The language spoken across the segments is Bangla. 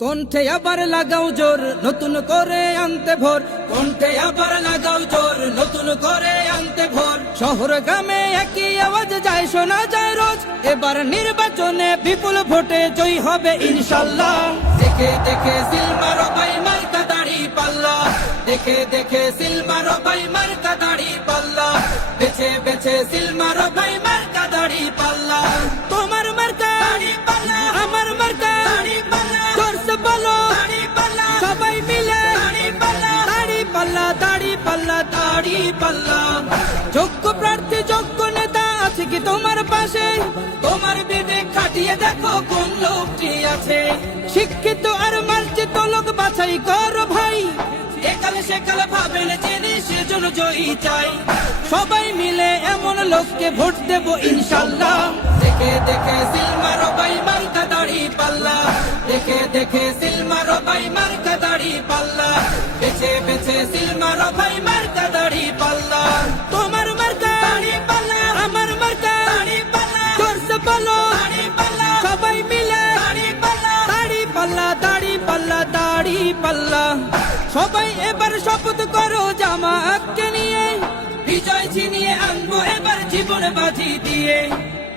কণ্ঠে আবার লাগাও জোর নতুন করে আনতে ভোর, কণ্ঠে আবার লাগাও জোর নতুন করে আনতে ভোর। শহর গ্রামে একই আওয়াজ যায় শোনা যায় রোজ, এবার নির্বাচনে বিপুল ভোটে জয় হবে ইনশাল্লাহ। দেখে দেখে সিল মারো ভাই মার্কা দাড়ি পাল্লা, দেখে দেখে সিল মারো ভাই মার্কা দাড়ি পাল্লা, বেছে বেছে সিল মারো ভাই মার্কা দাড়ি পাল্লা। তোমার মার্কা দাড়ি পাল্লা, আমার মার্কা দাড়ি পাল্লা, জোরসে বলো দাড়ি পাল্লা, সবাই মিলে দাড়ি পাল্লা, দাড়ি পাল্লা, দাড়ি পাল্লা, দাড়ি পাল্লা। যোগ্য প্রার্থী যোগ্য নেতা আছে কি তোমার পাশে? তোমার বিবেক খাটিয়ে দেখো কোন লোকটি আছে। শিক্ষিত আর মার্জিত লোক বাছাই করো ভাই, একালে সেকালে ভাবেন জেনে সেজন্য জয়ী চাই। সবাই মিলে এমন লোককে ভোট দেব ইনশাল্লাহ। দেখে দেখে সিল মারো ভাই মার্কা দাড়ি পাল্লা, দেখে দেখে সিল মারো ভাই মার্কা দাড়ি পাল্লা, বেছে বেছে সিল মারো ভাই মার্কা দাড়ি পাল্লা। তোমার মার্কা দাড়ি পাল্লা, আমার মার্কা দাড়ি পাল্লা, জোরসে বলো দাড়ি পাল্লা, সবাই মিলে দাড়ি পাল্লা, দাড়ি পাল্লা, দাড়ি পাল্লা, দাড়ি পাল্লা। সবাই এবার শপথ করো জামাতকে নিয়ে, বিজয় ছিনিয়ে আনবো এবার জীবন বাজি দিয়ে।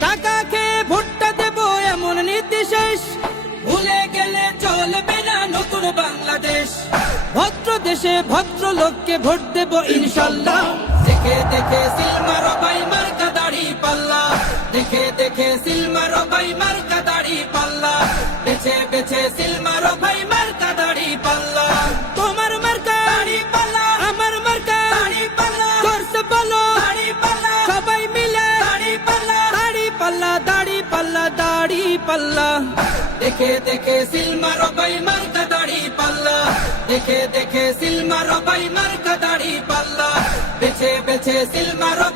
টাকা খেয়ে ভোটটা দেবো এমন নীতি শেষ, ভুলে গেলে চলবে না নতুন বাংলাদেশ। ভদ্র দেশে ভদ্র লোককে ভোট দেবো ইনশাল্লাহ। দেখে দেখে সিল মারো ভাই মার্কা দাড়ি পাল্লা, দেখে দেখে সিল মারো ভাই মার্কা দাড়ি পাল্লা, বেছে বেছে সিল মারো ভাই মার্কা দাড়ি পাল্লা। তোমার মার্কা দাড়ি পাল্লা, আমার মার্কা দাড়ি পাল্লা, জোরসে বলো দাড়ি পাল্লা, সবাই মিলে দাড়ি পাল্লা, দাড়ি পাল্লা, দাড়ি পাল্লা, দাড়ি পাল্লা। দেখে দেখে সিল মারো ভাই মার্কা দাড়ি পাল্লা, দেখে দেখে সিল মারো ভাই মার্কা দাড়ি পাল্লা, বেছে বেছে সিল মারো